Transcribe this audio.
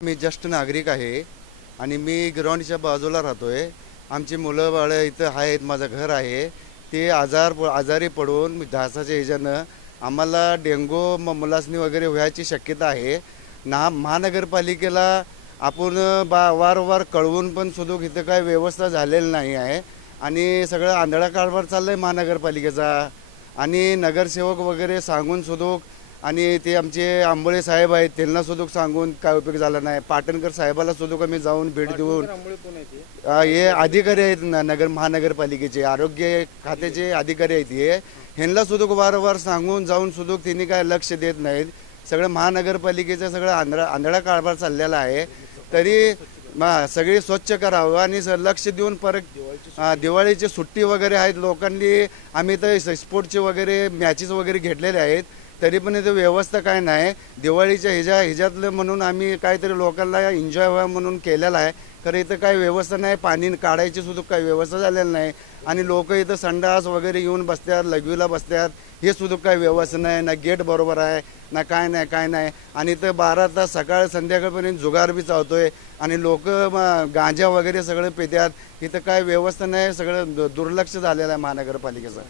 मी ज्येष्ठ नागरिक आहे आणि मी ग्राउंडच्या बाजूला राहतोय। आमची मुलं बाळ इथं आहेत, माझं घर आहे। ते आजारी पडून डासाच्या ह्याच्यानं आम्हाला डेंगू मुलासनी वगैरे व्हायची शक्यता आहे। महानगरपालिकेला आपण वारंवार कळवून पण सुद्धा इथं काय व्यवस्था झालेली नाही आहे आणि सगळं आंधळा कारभार चाललाय महानगरपालिकेचा। आणि नगरसेवक वगैरे सांगून सुद्धा आणि ते आमचे आंबोळे साहेब आहेत त्यांना सुद्धा सांगून काय उपयोग झाला नाही। पाटणकर साहेबाला सुद्धा कमी जाऊन भेट देऊन हे अधिकारी आहेत नगर महानगरपालिकेचे आरोग्य खात्याचे अधिकारी आहेत हे ह्यांना सुद्धा वारंवार सांगून जाऊन सुद्धा त्यांनी काय लक्ष देत नाहीत। सगळं महानगरपालिकेचं सगळं आंधळा कारभार चाललेला आहे। तरी सगळे स्वच्छ करावं आणि लक्ष देऊन परत दिवाळीची सुट्टी वगैरे आहेत लोकांनी। आम्ही तर स्पोर्टचे वगैरे मॅचेस वगैरे घेतलेले आहेत तरी पण इथं व्यवस्था काय नाही। दिवाळीच्या ह्याच्यातलं म्हणून आम्ही काहीतरी लोकांना एन्जॉय व्हावं म्हणून केलेलं आहे, खरं इथं काही व्यवस्था नाही। पाणी काढायची सुद्धा काही व्यवस्था झालेली नाही आणि लोक इथं संडास वगैरे येऊन बसतात, लघवीला बसतात, हे सुद्धा काही व्यवस्था नाही। ना गेट बरोबर आहे ना काय नाही आणि इथं 12 तास सकाळ संध्याकाळपर्यंत जुगार बी चालतोय आणि लोक गांजा वगैरे सगळं पितात। इथं काय व्यवस्था नाही, सगळं दुर्लक्ष झालेलं आहे महानगरपालिकेचं।